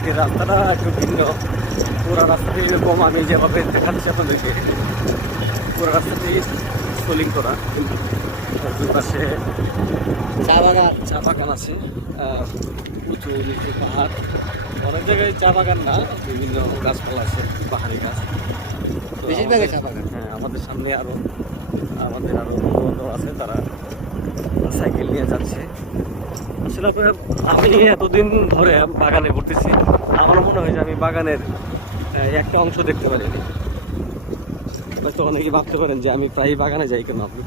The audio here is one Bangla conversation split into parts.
আজকের রাস্তাটা একটু ভিন্ন। পুরো রাস্তাটি এরকম আমি যেভাবে দেখাচ্ছি আপনাদেরকে, পুরো রাস্তাটি সোলিং করা, কিন্তু দুই পাশে চা বাগান আছে, উঁচু নিচু পাহাড়, অনেক জায়গায় চা বাগান না, বিভিন্ন গাছপালা আছে, পাহাড়ি গাছ। হ্যাঁ, আমাদের সামনে আমাদের আরো বন্ধু আছে, তারা সাইকেল নিয়ে যাচ্ছে। আসলে আমি এতদিন ধরে বাগানে ঘুরতেছি, আমার মনে হয় যে আমি বাগানের একটা অংশ দেখতে পারিনি। হয়তো অনেকে ভাবতে পারেন যে আমি প্রায় বাগানে যাই কেন। আপনি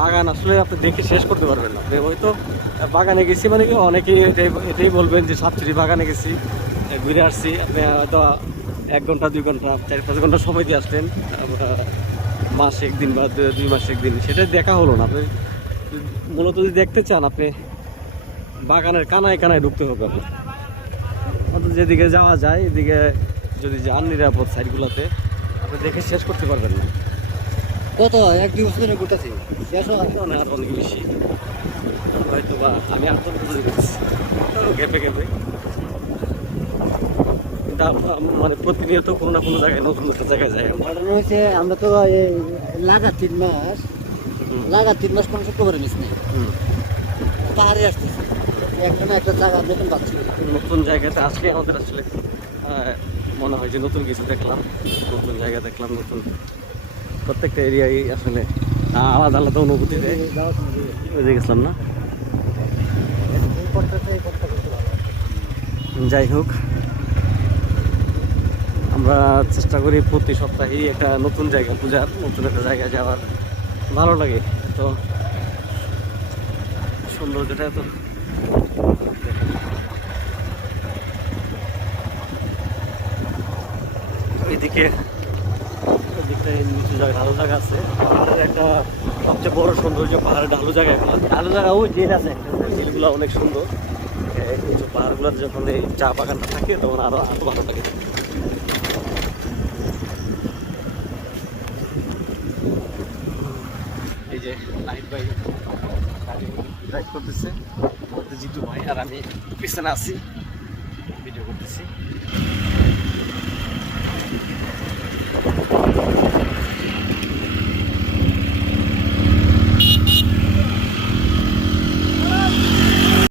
বাগান আসলে আপনি দেখে শেষ করতে পারবেন না। আপনি হয়তো বাগানে গেছি মানে কি, অনেকেই এটাই বলবেন যে সাতচুরি বাগানে গেছি, ঘুরে আসছি। আপনি হয়তো 1 ঘন্টা 2 ঘন্টা 4-5 ঘন্টা সময় দিয়ে আসলেন, মাসে একদিন বা 2 মাসে একদিন, সেটা দেখা হলো না। আপনি মূলত যদি দেখতে চান, আপনি বাগানের কানায় কানায় ঢুকতে হবে। আপনার যেদিকে যাওয়া যায় এদিকে যদি যান নিরাপদ সাইডগুলোতে, আপনি দেখে শেষ করতে পারবেন না। কত 1-2 বছর ধরে ঘুরতেছি, শেষ হয় না, আর অনেক বেশি হয়তো, বা আমি আর তো গেপে গেপে, কিন্তু মানে প্রতিনিয়ত কোনো না কোনো জায়গায় নতুন একটা জায়গায় যাই। ঘটনা হয়েছে, আমরা তো লাগার 3 মাস কোনো সত্য করে নিস নাই, পাহাড়ে আসতেছি, একটা জায়গা নতুন পাচ্ছি। নতুন জায়গাতে আসলে আমাদের আসলে মনে হয় যে নতুন কিছু দেখলাম, নতুন জায়গা দেখলাম, নতুন প্রত্যেকটা এরিয়ায় আসলে আলাদা আলাদা অনুভূতি দেয়। বুঝে গেছিলাম না, যাই হোক, আমরা চেষ্টা করি প্রতি সপ্তাহেই একটা নতুন জায়গা খোঁজার, নতুন একটা জায়গায় যাওয়ার। ভালো লাগে তো, সৌন্দর্যটা এত। এদিকে নিচু জায়গা, ঢালু জায়গা আছে। পাহাড়ের একটা সবচেয়ে বড় সৌন্দর্য পাহাড়ের ঢালু জায়গা। ঢালু জায়গা ওই জেল আছে, জেলগুলো অনেক সুন্দর। এই যে পাহাড়গুলোতে যখন এই চা বাগানটা থাকে তখন আরো ভালো লাগে। এই যে লাইট ভাই ড্রাইভ করতেছে, জিতু ভাই, আর আমি পিছনে আছি, ভিডিও করতেছি।